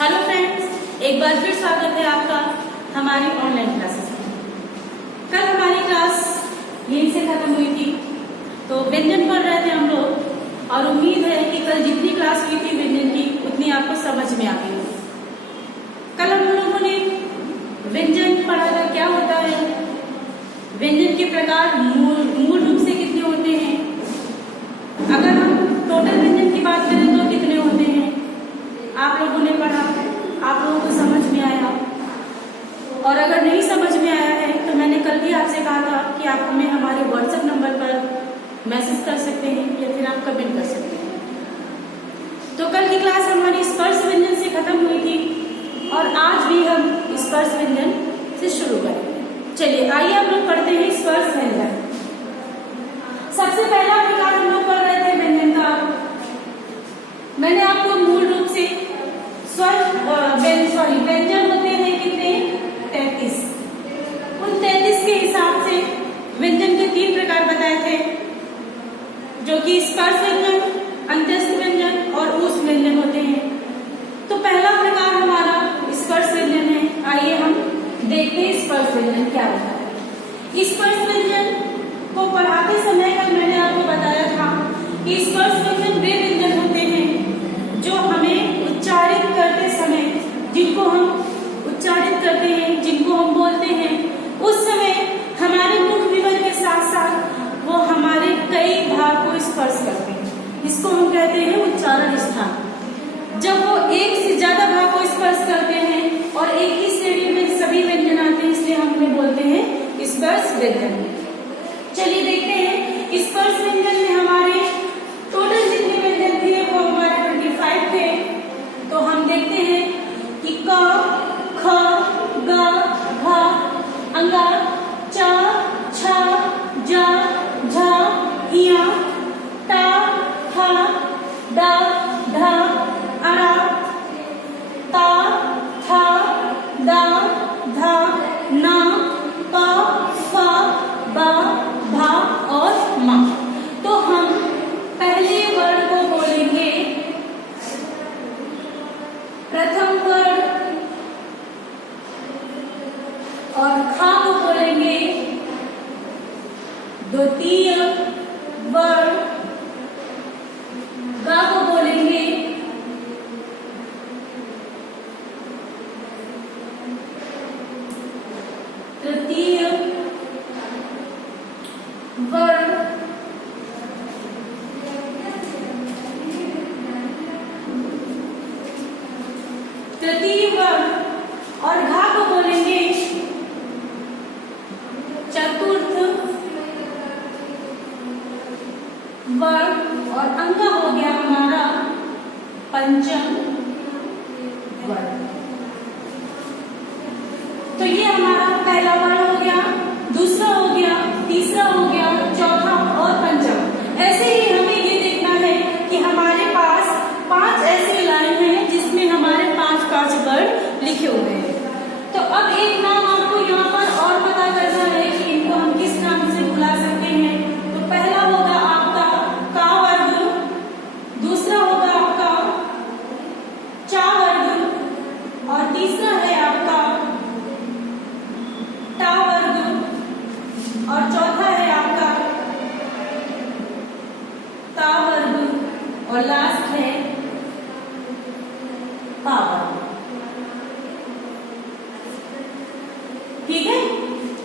Hello friends, एक बार फिर स्वागत है आपका हमारी ऑनलाइन क्लासेस में। कल हमारी क्लास यहीं से खत्म हुई थी, तो व्यंजन पढ़ रहे थे हम लोग और उम्मीद है कि कल जितनी क्लास हुई थी व्यंजन की उतनी आपको समझ में आ गई होगी। कल हम लोगों ने व्यंजन पढ़ा था, क्या होता है, व्यंजन के प्रकार मूल रूप से कितने होते हैं, अगर हम टोटल व्यंजन की बात करें तो कितने होते हैं, आप लोगों ने पढ़ा, आप लोगों को समझ में आया। और अगर नहीं समझ में आया है तो मैंने कल भी आपसे कहा था कि आप हमें हमारे व्हाट्सएप नंबर पर मैसेज कर सकते हैं या फिर आप कमेंट कर सकते हैं। तो कल की क्लास हमारी स्पर्श व्यंजन से खत्म हुई थी और आज भी हम स्पर्श व्यंजन से शुरू करेंगे। चलिए आइए हम लोग पढ़ते हैं स्पर्श व्यंजन। सबसे पहला प्रकार हम लोग पढ़ रहे थे व्यंजन का। मैंने आपको मूल रूप से व्यंजन होते हैं कितने, 33। उन 33 के हिसाब से व्यंजन के 3 प्रकार बताए थे, जो कि स्पर्श व्यंजन, अंत्यस्थ व्यंजन और ऊष्म व्यंजन होते हैं। तो पहला प्रकार हमारा स्पर्श व्यंजन है। आइए हम देखते हैं स्पर्श व्यंजन क्या होता है। स्पर्श व्यंजन को पढ़ाते समय कल मैंने आपको बताया था कि स्पर्श व्यंजन वे व्यंजन होते हैं जो हमें उच्चारित करते समय, जिनको हम उच्चारित करते हैं, जिनको हम बोलते हैं, उस समय हमारे मुख विवर के साथ साथ वो हमारे कई भाग को स्पर्श करते हैं। इसको हम कहते हैं उच्चारण स्थान। जब वो एक से ज्यादा भाग को स्पर्श करते हैं और एक ही श्रेणी में सभी व्यंजन आते हैं, इसलिए हम उन्हें बोलते हैं स्पर्श व्यंजन। चलिए देखते हैं स्पर्श व्यंजन में हमारे टोटल जितने व्यंजन थे वो हमारे 25 थे। तो हम देखते हैं कि क, ख, ग, घ, अंग, च, छ, ज, झ, इया, ट, ठ, ड, ढ, अण, त, थ, द, ध, न, प, फ, ब, भ और म। तो हम पहले वर्ण को बोलेंगे प्रथम वर्ण और खा को बोलेंगे द्वितीय वर्ण, गा को बोलेंगे तृतीय वर्ण, तृतीय वर्ण और घा को बोलेंगे चतुर्थ वर्ण और अंग हो गया हमारा पंचम वर्ण। तो ये हमारा पहला वर्ण हो गया, दूसरा हो गया, तीसरा हो गया, चौथा और पंचम। ऐसे ही हमें ये देखना है कि हमारे पास 5 ऐसे लाइन हैं जिसमें हमारे 5 वर्ण लिखे हुए हैं। तो अब एक नाम आपको यहाँ पर और पता करना है कि इनको हम किस नाम से बुला सकते हैं। तो पहला होगा आपका का वर्ग, दूसरा होगा आपका चा वर्ग और तीसरा है आपका टा वर्ग और चौथा है आपका ता वर्ग और लास्ट है पा वर्ग। ठीक है,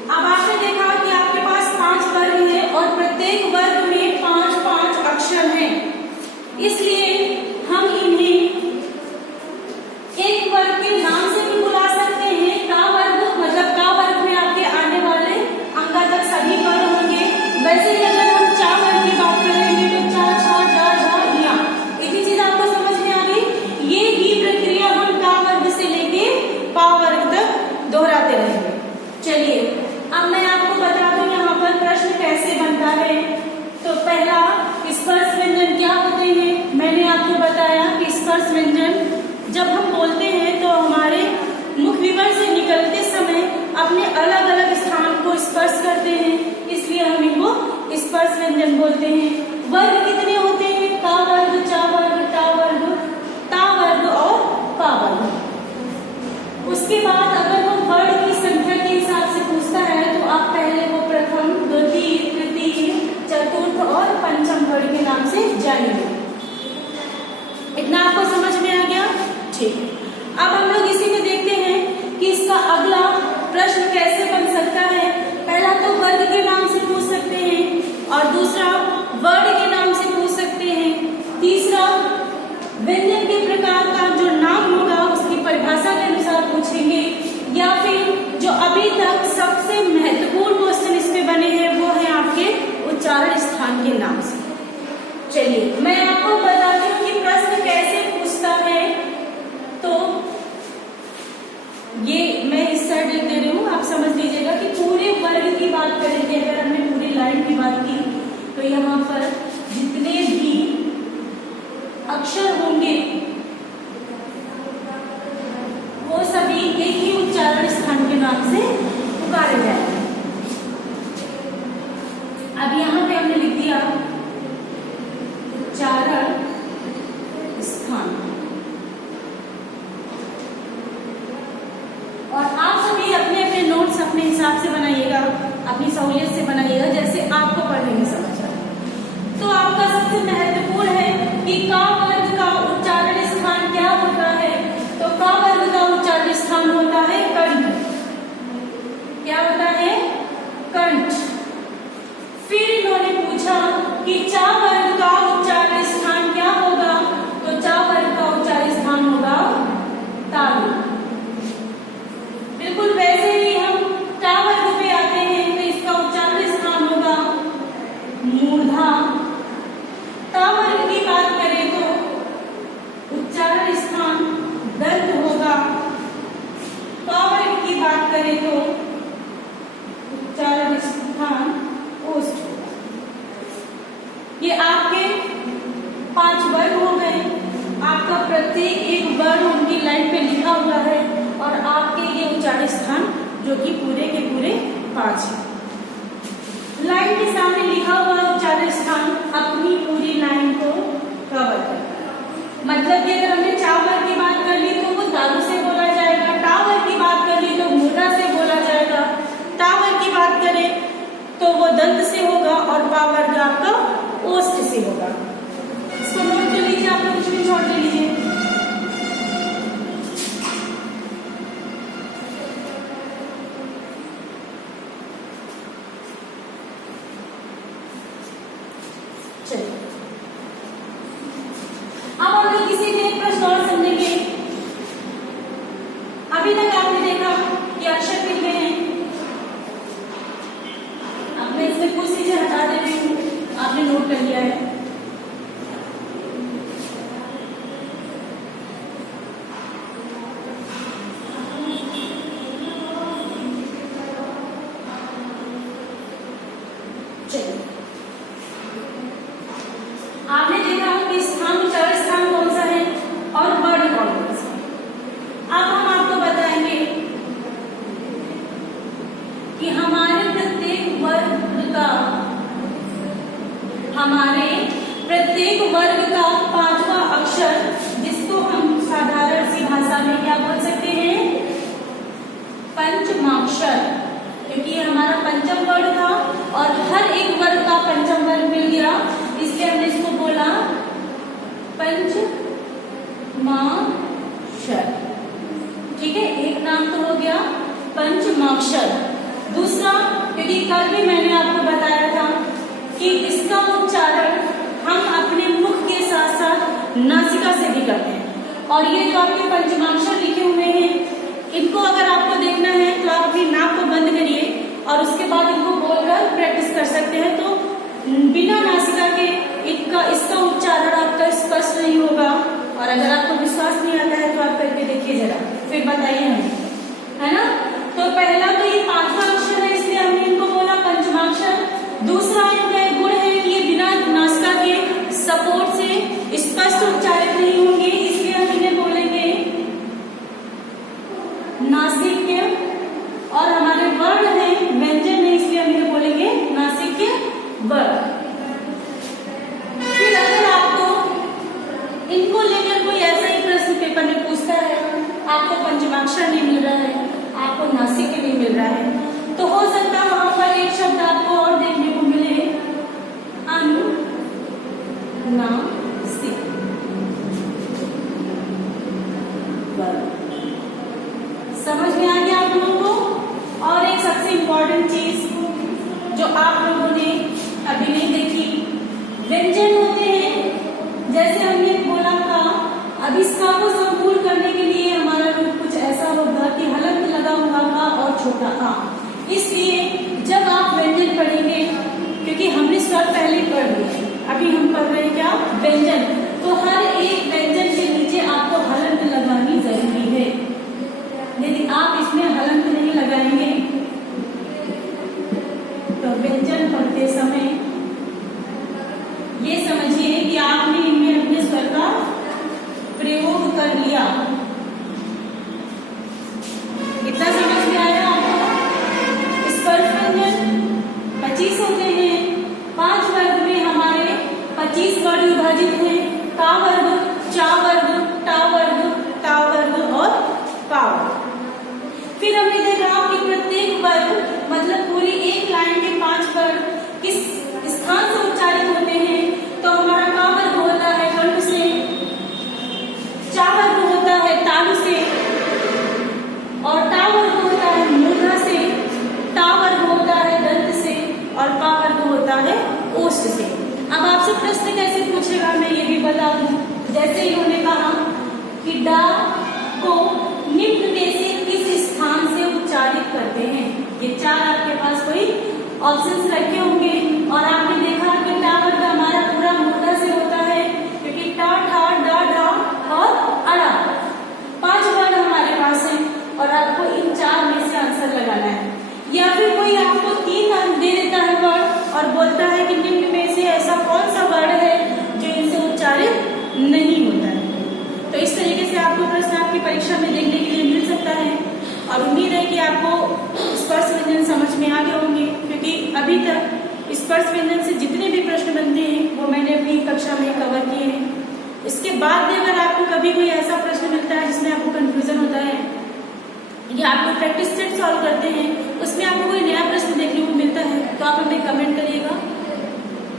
अब आपने देखा कि आपके पास 5 वर्ग है और प्रत्येक वर्ग में 5-5 अक्षर हैं, इसलिए हम इन्हें एक वर्ग के नाम से भी बुला सकते हैं। का वर्ग मतलब का वर्ग में आपके आने वाले अंक तक सभी वर्ण होंगे। वैसे ही अगर हम चा वर्ग की बात करेंगे तो चा, छा, जा, झा, इया, इतनी चीज आपको समझ में आ गई। ये ही प्रक्रिया हम का वर्ग से लेके पा वर्ग तक दोहराते रहेंगे। चलिए अब मैं आपको बता दूं यहाँ पर प्रश्न कैसे बनता है। तो पहला, स्पर्श व्यंजन क्या होते हैं। मैंने आपको बताया कि स्पर्श व्यंजन जब हम बोलते हैं तो हमारे मुख विवर से निकलते समय अपने अलग अलग स्थान को स्पर्श करते हैं, इसलिए हम इनको स्पर्श व्यंजन बोलते हैं। वर्ग कितने होते हैं, का वर्ग, चा वर्ग, टा वर्ग, ता वर्ग और पा वर्ग। बात करेंगे, अगर हमने पूरी लाइन की बात की तो यहाँ पर जितने भी अक्षर होंगे वो सभी एक ही उच्चारण स्थान के नाम से पुकारे जाएंगे। अब यहाँ पे हमने लिख दिया उच्चारण स्थान, और आप सभी अपने अपने नोट्स अपने हिसाब से बनाइएगा, अपनी सहूलियत से बनाइएगा, जैसे आपको पढ़ने में समझ आए। तो आपका सबसे महत्वपूर्ण है कि का वर्ग का उच्चारण स्थान क्या होता है। तो का वर्ग का उच्चारण स्थान होता है कंठ। क्या होता है? कंठ। फिर इन्होंने पूछा कि चा वर्ग का उच्चारण स्थान क्या होगा। तो चा वर्ग का उच्चारण स्थान होगा तालु। बिल्कुल वैसे ही हम टा वर्ग पे आते हैं तो इसका उच्चारण स्थान होगा मूर्धा। ता वर्ग की बात करें तो उच्चारण स्थान दंत होगा। पा वर्ग की बात करें तो उच्चारण स्थान ओष्ठ होगा। ये आपके 5 वर्ग हो गए। आपका प्रत्येक एक वर्ण उनकी लाइन पे लिखा हुआ है और आपके ये उच्चारण स्थान जो कि पूरे के पूरे 5 है। लाइन के सामने लिखा हुआ उच्चारण स्थान अपनी पूरी लाइन को कवर करता है। मतलब कि अगर हमने चा वर्ग की बात कर ली तो वो तालु से बोला जाएगा, टा वर्ग की बात कर ली तो मूर्धा से बोला जाएगा, ता वर्ग की बात करें तो वो दंत से होगा और पा वर्ग आपका ओष्ठ से होगा। इसको नोट कर लीजिए, आप लोग कुछ भी छोड़ ले लीजिए। चलिए अब हम लोग इसी में एक प्रश्न और समझेंगे। अभी तक आपने देखा कि अक्षर कितने हैं। अब मैं इसमें कुछ चीजें हटा दे रही हूँ, आपने नोट कर लिया है। आपने देखा कि स्थान उच्चारण स्थान कौन सा है और वर्ण कौन सा है। अब हम आपको बताएंगे कि हमारे प्रत्येक वर्ग का 5वां अक्षर, जिसको हम साधारण सी भाषा में क्या बोल सकते हैं, पंचमाक्षर, क्योंकि ये हमारा पंचम वर्ग था और हर एक वर्ग का पंचम वर्ग मिल गया, इसलिए हमने इसको बोला पंचमाक्षर। ठीक है, एक नाम तो हो गया पंचमाक्षर। दूसरा, क्योंकि कल भी मैंने आपको बताया था कि इसका उच्चारण हम अपने मुख के साथ साथ नासिका से भी करते हैं, और ये जो आपके पंचमाक्षर लिखे हुए हैं, इनको अगर आपको देखना है तो आप अपनी नाक को बंद करिए और उसके बाद इनको बोलकर प्रैक्टिस कर सकते हैं। तो बिना नासिका के इसका उच्चारण आपका स्पष्ट नहीं होगा, और अगर आपको विश्वास नहीं आता है तो आप करके देखिए जरा, फिर बताइए हमें, है ना। तो पहला तो ये 5वां अक्षर है, इसलिए हमने इनको बोला पंचमाक्षर। दूसरा इनका एक गुण है कि ये बिना नासिका के सपोर्ट से स्पष्ट उच्चारित नहीं होंगे, इसलिए हम इन्हें बोलेंगे नासिक्य। और हमारे वर्ण है, व्यंजन है, इसलिए हम इन्हें बोलेंगे नासिक्य वर्ण। फिर अगर आपको इनको लेकर कोई ऐसा ही प्रश्न पेपर में पूछता है, आपको पंचमाक्षर नहीं मिल रहा है, आपको नासिक्य नहीं मिल रहा है, तो हो सकता है वहां पर एक शब्द आपको और देखने को मिले, अनुनासिक। समझ में आ गया आप लोगों को। और एक सबसे इम्पोर्टेंट चीज जो आप लोगों ने अभी नहीं देखी, व्यंजन होते हैं, जैसे हमने बोला था, अब इसका को संपूर्ण करने के लिए हमारा रूप कुछ ऐसा होगा कि हलंत लगा हुआ का और छोटा आ। इसलिए जब आप व्यंजन पढ़ेंगे, क्योंकि हमने स्वर पहले पढ़ लिए, अभी हम पढ़ रहे हैं क्या, व्यंजन, तो हर एक व्यंजन के नीचे आपको हलंत लगानी जरूरी है। यदि आप इसमें हलंत नहीं लगाएंगे ऑप्शंस रखे होंगे और आपने देखा कि टा वर्ग हमारा पूरा मूर्धा से होता है, क्योंकि टा, ठा, डा, ढा और अड़ा 5 वर्ड हमारे पास है और आपको इन 4 में से आंसर लगाना है। या फिर कोई आपको 3 दे देता है वर्ड और बोलता है कि निम्न में से ऐसा कौन सा वर्ड है जो इनसे उच्चारित नहीं होता है। तो इस तरीके से आपको प्रश्न आपकी परीक्षा में देखने के लिए मिल सकता है और उम्मीद है कि आपको स्पर्श व्यंजन समझ में आ गए होंगे, क्योंकि अभी तक स्पर्श व्यंजन से जितने भी प्रश्न बनते हैं वो मैंने अपनी कक्षा में कवर किए हैं। इसके बाद भी अगर आपको कभी कोई ऐसा प्रश्न मिलता है जिसमें आपको कंफ्यूजन होता है या आपको प्रैक्टिस सेट सॉल्व करते हैं, उसमें आपको कोई नया प्रश्न देखने को मिलता है, तो आप हमें कमेंट करिएगा,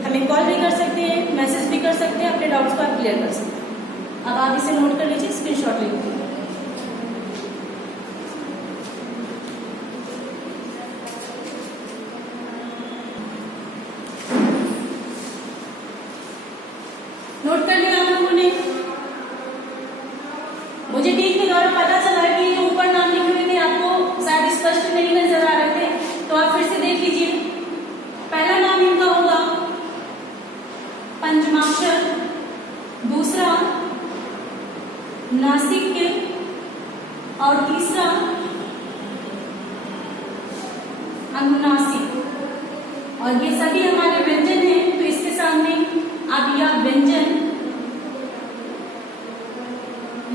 हमें कॉल भी कर सकते हैं, मैसेज भी कर सकते हैं, अपने डाउट्स को आप क्लियर कर सकते हैं। अब आप इसे नोट कर लीजिए, स्क्रीनशॉट ले लीजिए। नोट कर लिया आप लोगों ने? मुझे टीम के द्वारा पता चला कि जो ऊपर नाम लिखे हुए थे आपको शायद स्पष्ट नहीं नजर आ रहे थे, तो आप फिर से देख लीजिए। पहला नाम इनका होगा पंचमाक्षर, दूसरा नासिक्य और तीसरा अनुनासिक, और ये सभी हमारे व्यंजन हैं, तो इसके सामने आप या व्यंजन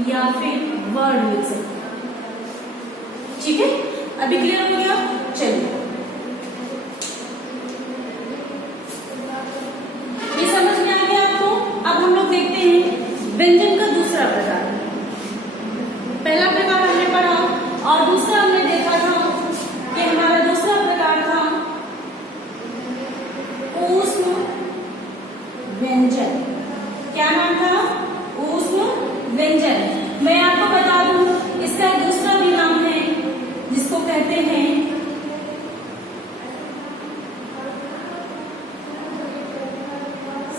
या फिर वर्ड लिख सकते हैं। ठीक है, अभी क्लियर हो गया? चलिए, ये समझ में आ गया आपको? अब हम लोग देखते हैं व्यंजन का दूसरा प्रकार। पहला प्रकार हमने पढ़ा और दूसरा हमने देखा था कि हमारा दूसरा प्रकार था ऊष्म व्यंजन। क्या नाम था? ऊष्म व्यंजन। मैं आपको बता दूं, इसका एक दूसरा भी नाम है जिसको कहते हैं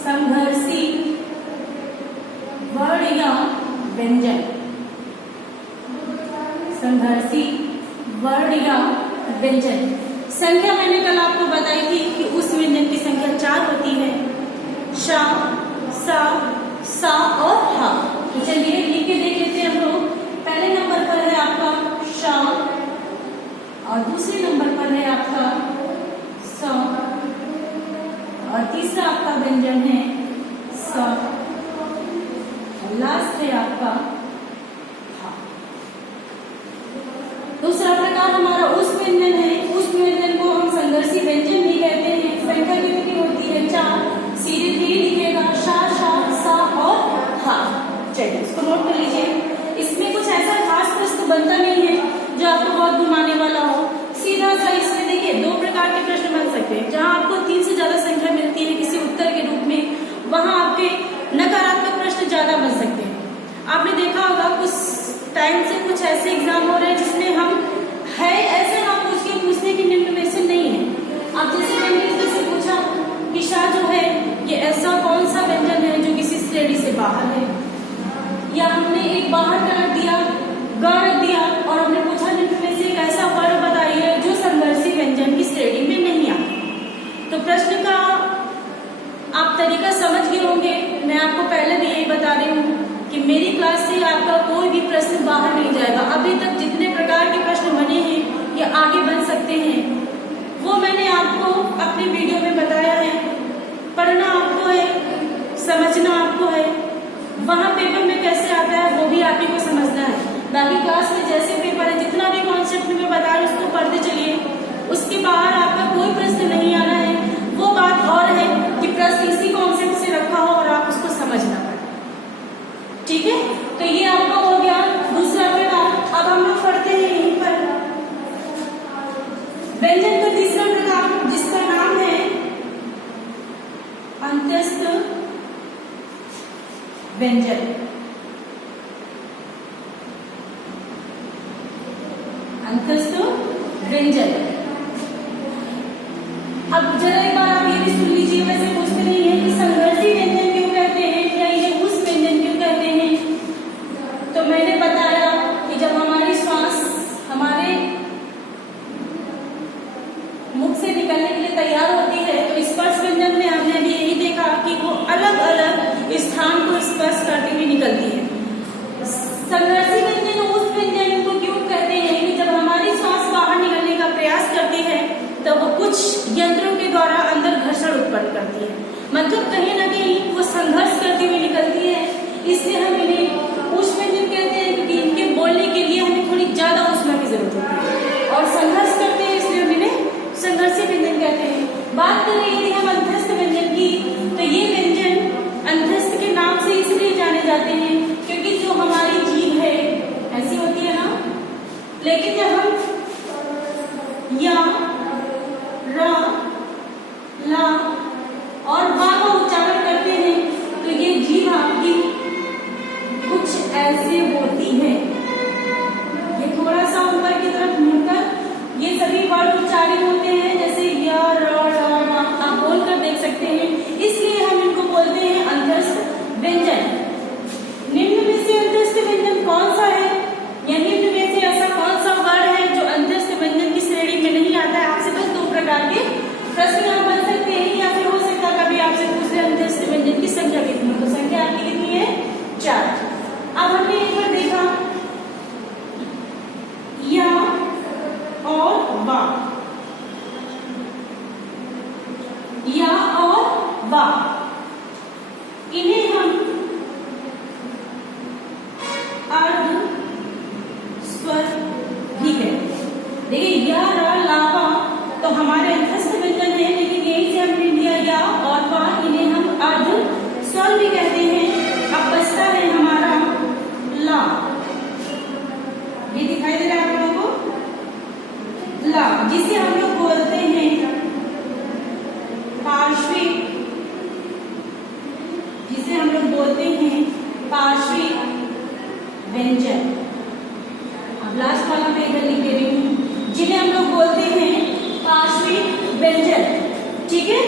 संघर्षी वर्ण या व्यंजन। संघर्षी वर्ण या व्यंजन। संख्या मैंने कल आपको बताई थी कि उस व्यंजन की संख्या 4 होती है, शा, सा, सा और हा। तो चलिए लिख के देख लेते हैं हम लोग। पहले नंबर पर है आपका शा और दूसरे नंबर पर है आपका सा और तीसरा आपका व्यंजन है सा और लास्ट है आपका हा। दूसरा प्रकार हमारा उस व्यंजन है। उस व्यंजन को हम संघर्षी व्यंजन भी कहते हैं। संख्या कितनी होती है? 4। सीधे 3 लिखिएगा, शा, शा, सा और हा। चलिए इसको नोट कर लीजिए। इसमें कुछ ऐसा खास प्रश्न बनता नहीं है जो आपको बहुत घुमाने वाला हो। सीधा सा इसमें देखिए 2 प्रकार के प्रश्न बन सकते हैं। जहां आपको 3 से ज्यादा संख्या मिलती है किसी उत्तर के रूप में, वहां आपके नकारात्मक प्रश्न ज्यादा बन सकते हैं। आपने देखा होगा कुछ टाइम से कुछ ऐसे एग्जाम हो रहे हैं जिसमें हम है ऐसे नाम पूछने की निम्न में से नहीं है। अब जैसे मैंने इससे पूछा कि शाह जो है ये ऐसा कौन सा व्यंजन है जो किसी श्रेणी से बाहर है, या हमने एक बाहर का रख दिया, ग रख दिया और हमने पूछा निम्न में से एक ऐसा वर्ण बताइए जो संघर्षी व्यंजन की श्रेणी में नहीं आता। तो प्रश्न का आप तरीका समझ गए होंगे। मैं आपको पहले भी यही बता रही हूँ कि मेरी क्लास से आपका कोई भी प्रश्न बाहर नहीं जाएगा। अभी तक जितने प्रकार के प्रश्न बने हैं या आगे बन सकते हैं वो मैंने आपको अपने वीडियो में बताया है। पढ़ना आपको है, समझना आपको है, वहां पेपर में कैसे आता है वो भी आप ही को समझना है। बाकी क्लास में जैसे पेपर है, जितना भी कॉन्सेप्ट में मैं बता रही हूँ उसको पढ़ते चलिए। उसके बाहर आपका कोई प्रश्न नहीं आना है। वो बात और है कि प्रश्न इसी कॉन्सेप्ट से रखा हो और आप उसको समझना पड़े। ठीक है, तो ये आपका हो गया दूसरा प्रकार। अब हम लोग पढ़ते हैं यहीं पर व्यंजन का तीसरा प्रकार जिसका नाम है अंत्यस्थ व्यंजन। अंत्यस्थ व्यंजन। अब जरा एक बार आप ये भी सुन लीजिए। वैसे पूछते नहीं है कि संघर्षी व्यंजन क्यों कहते हैं या ये उस व्यंजन क्यों कहते हैं। तो मैंने बताया कि जब हमारी श्वास हमारे मुख से निकलने के लिए बात करें यदि हम अंतस्थ व्यंजन की, तो ये व्यंजन अंतस्थ के नाम से इसलिए जाने जाते हैं क्योंकि जो हमारी जीभ है ऐसी होती है ना, लेकिन जब हम या, रा, ला और वा का उच्चारण करते हैं तो ये जीभ आपकी कुछ ऐसे होती है, ये थोड़ा सा ऊपर की तरफ मुड़कर ये सभी वर्ड उच्चारित होते हैं, जैसे या, र, वा आप बोल कर देख सकते हैं, इसलिए हम इनको बोलते हैं अंतस्थ व्यंजन। निम्न में से अंतस्थ व्यंजन कौन सा है, या निम्न में से ऐसा कौन सा वर्ड है जो अंतस्थ व्यंजन की श्रेणी में नहीं आता है? आपसे बस दो प्रकार के प्रश्न आप बन सकते हैं, या फिर हो सकता है कभी आपसे पूछ रहे अंतस्थ व्यंजन की संख्या कितनी है, तो संख्या आपकी कितनी है? 4। अब हमने एक बार देखा या और वा, या और वा, इन्हें हम अर्ध स्वर भी कहते हैं। देखिए या, रा, ला, वा तो हमारे अंतस्थ व्यंजन है, लेकिन यही से हमने लिया या और वा, इन्हें हम अर्ध स्वर भी कहते हैं। अब बचता है हमारा ला, ये दिखाई दे रहा है आप लोगों को, ला, जिसे हम लोग बोलते हैं पार्श्विक, जिसे हम लोग बोलते हैं पार्श्विक व्यंजन। अब लास्ट वाला मैं इधर लिख दे रही हूँ, जिन्हें हम लोग बोलते हैं पार्श्विक व्यंजन। ठीक है,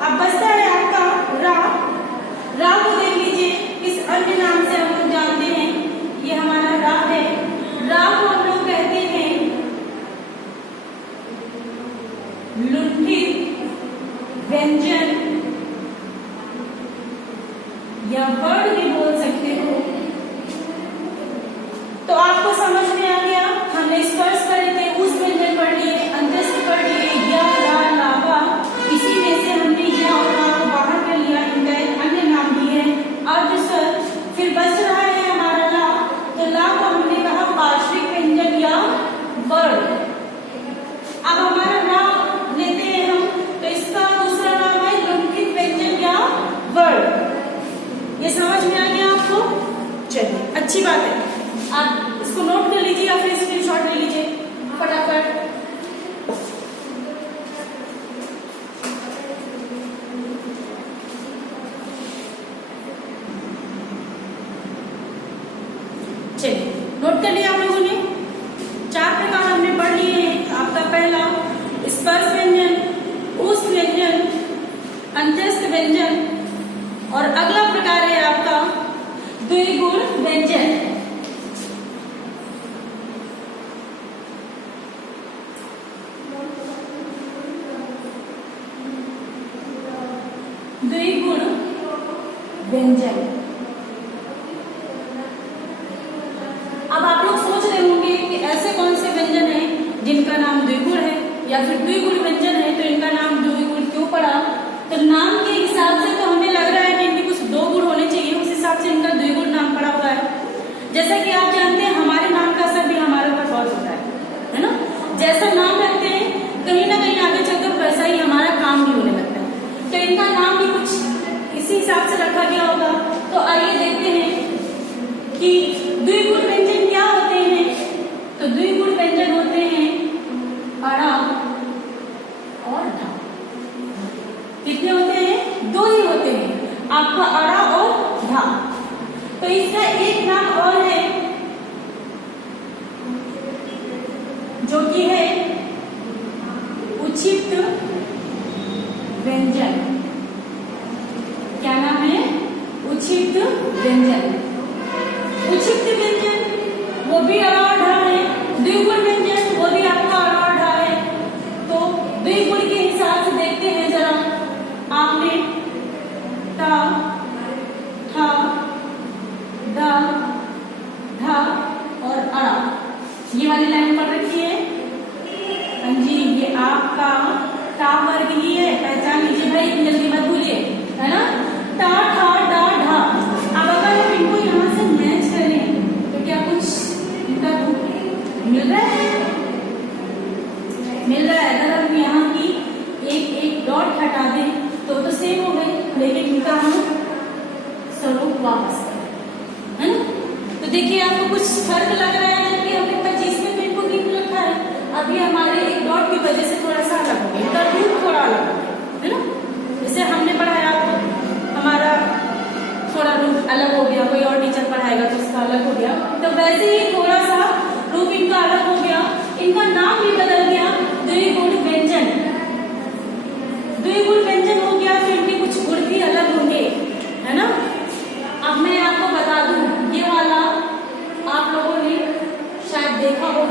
अब बचता है आपका रा। रा को देख लीजिए, इस अन्य नाम से हम लोग जानते हैं, ये हमारा रा है। रा को हम लोग कहते हैं लुंठित व्यंजन या वर्ड भी बोल सकते हो। तो आपको समझ में आ गया, हमने स्पर्श करे थे, उस व्यंजन पढ़ लिए, अंतस्थ पढ़ लिए, या, रा, ला, वा, इसी में से हमने या और वा को बाहर कर लिया, इनका एक अन्य नाम भी है अर्ध स्वर। फिर बच रहा है हमारा ला, तो ला को हमने कहा पार्श्विक व्यंजन या वर्ड। अब हमारा रा लेते हैं हम, तो इसका दूसरा नाम है लुंठित व्यंजन या वर्ड। ये समझ में आ गया आपको? चलिए, अच्छी बात है, आप इसको नोट कर लीजिए या फिर स्क्रीनशॉट ले लीजिए फटाफट। चलिए, नोट कर लिया आप लोगों ने? 4 प्रकार हमने पढ़ लिए हैं। आपका पहला स्पर्श व्यंजन, ऊष्म व्यंजन, अंतस्थ व्यंजन, और अगला प्रकार है आपका द्विगुण व्यंजन। द्विगुण व्यंजन। अब आप लोग सोच रहे होंगे कि ऐसे कौन से व्यंजन हैं जिनका नाम द्विगुण है या फिर द्विगुण व्यंजन है, तो इनका नाम द्विगुण क्यों पड़ा? तो नाम के हिसाब से तो हमें लग रहा है कि इनके कुछ 2 गुण होने चाहिए, उस हिसाब से इनका द्विगुण नाम पड़ा हुआ है। जैसा कि आप जानते हैं हमारे नाम का असर भी हमारे ऊपर बहुत होता है ना? जैसा नाम रखते हैं कहीं ना कहीं आगे चलकर वैसा ही हमारा काम भी होने लगता है, तो इनका नाम भी कुछ इसी हिसाब से रखा गया होगा। तो आइए देखते हैं कि द्विगुण व्यंजन क्या होते हैं। तो द्विगुण व्यंजन होते हैं अड़ा और ढा। कितने होते हैं? 2 ही होते हैं, आपका अड़ा और ढा। तो इसका एक नाम और है जो कि है उचित व्यंजन। क्या नाम है? उचित व्यंजन। उचित व्यंजन वो भी अड़ा और ढा है, द्विगुण व्यंजन वो भी आपका अड़ा और ढा है। तो द्विगुण के हिसाब से देखते हैं जरा, आपने टा, ठा, डा, ढा और अड़ा ये वाली लाइन पढ़ रखी है। हाँ जी, ये आपका टा वर्ग ही है, पहचान लीजिए भाई, जल्दी मत भूलिए, है ना? टा, ठा, डा, ढा। अब अगर हम इनको यहाँ से मैच करें तो क्या कुछ इनका मिल रहा है? मिल रहा है। अगर हम यहाँ की एक लेकिन इनका हम स्वरूप वापस करें, है ना। तो देखिए आपको कुछ फर्क लग रहा है कि हमने 25वें पेड़ को गिन रखा है, अभी हमारे एक डॉट की वजह से थोड़ा सा अलग हो गया, इनका रूप थोड़ा अलग हो गया, है ना। जैसे हमने पढ़ाया आपको हमारा थोड़ा रूप अलग हो गया, कोई और टीचर पढ़ाएगा तो उसका अलग हो गया, तो वैसे ही थोड़ा सा रूप इनका अलग हो गया, इनका नाम भी बदल गया, द्विगुण व्यंजन। द्विगुण व्यंजन हो गया तो इनके कुछ गुण भी अलग होंगे, है ना। अब मैं आपको बता दूं, ये वाला आप लोगों ने शायद देखा हो